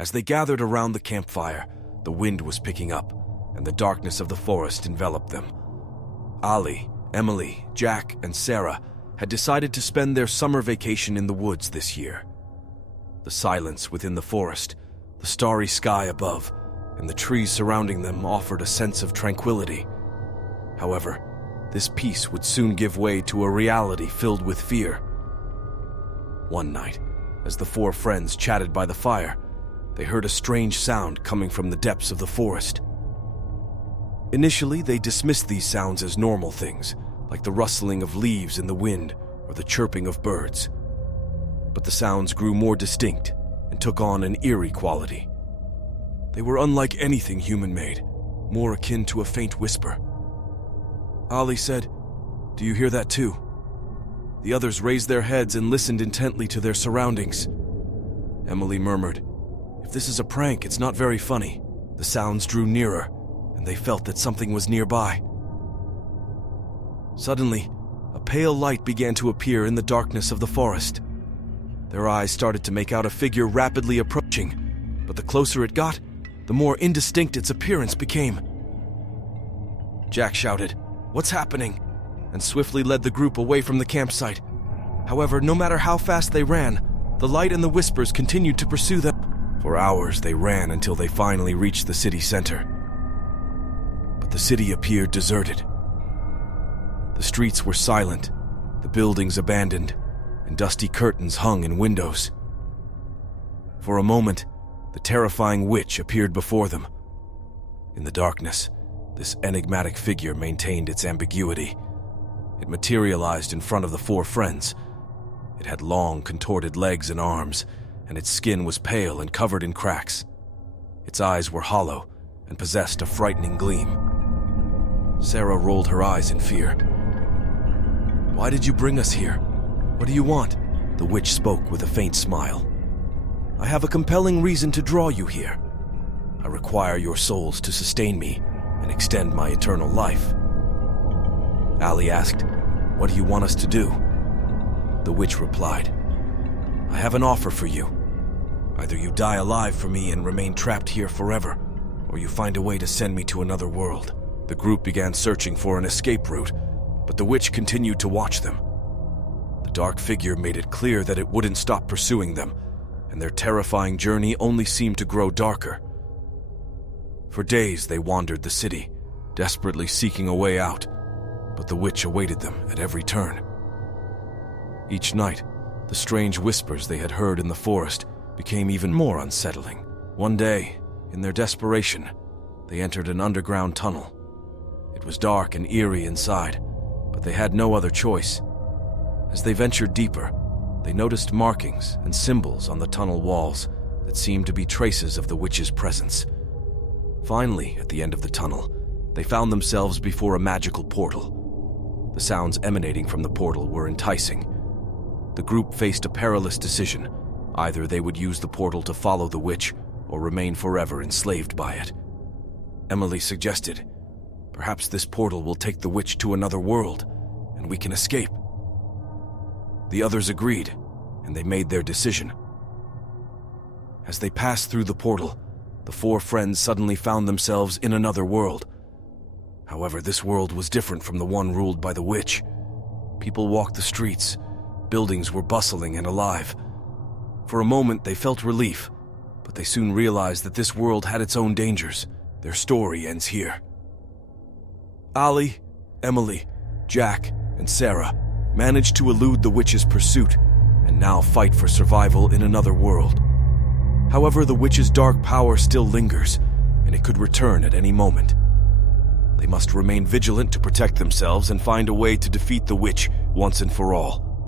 As they gathered around the campfire, the wind was picking up, and the darkness of the forest enveloped them. Ali, Emily, Jack, and Sarah had decided to spend their summer vacation in the woods this year. The silence within the forest, the starry sky above, and the trees surrounding them offered a sense of tranquility. However, this peace would soon give way to a reality filled with fear. One night, as the four friends chatted by the fire, they heard a strange sound coming from the depths of the forest. Initially, they dismissed these sounds as normal things, like the rustling of leaves in the wind or the chirping of birds. But the sounds grew more distinct and took on an eerie quality. They were unlike anything human-made, more akin to a faint whisper. Ali said, "Do you hear that too?" The others raised their heads and listened intently to their surroundings. Emily murmured, "If this is a prank, it's not very funny." The sounds drew nearer, and they felt that something was nearby. Suddenly, a pale light began to appear in the darkness of the forest. Their eyes started to make out a figure rapidly approaching, but the closer it got, the more indistinct its appearance became. Jack shouted, "What's happening?" and swiftly led the group away from the campsite. However, no matter how fast they ran, the light and the whispers continued to pursue them. For hours they ran until they finally reached the city center. But the city appeared deserted. The streets were silent, the buildings abandoned, and dusty curtains hung in windows. For a moment, the terrifying witch appeared before them. In the darkness, this enigmatic figure maintained its ambiguity. It materialized in front of the four friends. It had long, contorted legs and arms, and its skin was pale and covered in cracks. Its eyes were hollow and possessed a frightening gleam. Sarah rolled her eyes in fear. "Why did you bring us here? What do you want?" The witch spoke with a faint smile. "I have a compelling reason to draw you here. I require your souls to sustain me and extend my eternal life." Ali asked, "What do you want us to do?" The witch replied, "I have an offer for you. Either you die alive for me and remain trapped here forever, or you find a way to send me to another world." The group began searching for an escape route, but the witch continued to watch them. The dark figure made it clear that it wouldn't stop pursuing them, and their terrifying journey only seemed to grow darker. For days they wandered the city, desperately seeking a way out, but the witch awaited them at every turn. Each night, the strange whispers they had heard in the forest became even more unsettling. One day, in their desperation, they entered an underground tunnel. It was dark and eerie inside, but they had no other choice. As they ventured deeper, they noticed markings and symbols on the tunnel walls that seemed to be traces of the witch's presence. Finally, at the end of the tunnel, they found themselves before a magical portal. The sounds emanating from the portal were enticing. The group faced a perilous decision. Either they would use the portal to follow the witch or remain forever enslaved by it. Emily suggested, "Perhaps this portal will take the witch to another world, and we can escape." The others agreed, and they made their decision. As they passed through the portal, the four friends suddenly found themselves in another world. However, this world was different from the one ruled by the witch. People walked the streets, buildings were bustling and alive. For a moment they felt relief, but they soon realized that this world had its own dangers. Their story ends here. Ali, Emily, Jack, and Sarah managed to elude the witch's pursuit and now fight for survival in another world. However, the witch's dark power still lingers, and it could return at any moment. They must remain vigilant to protect themselves and find a way to defeat the witch once and for all.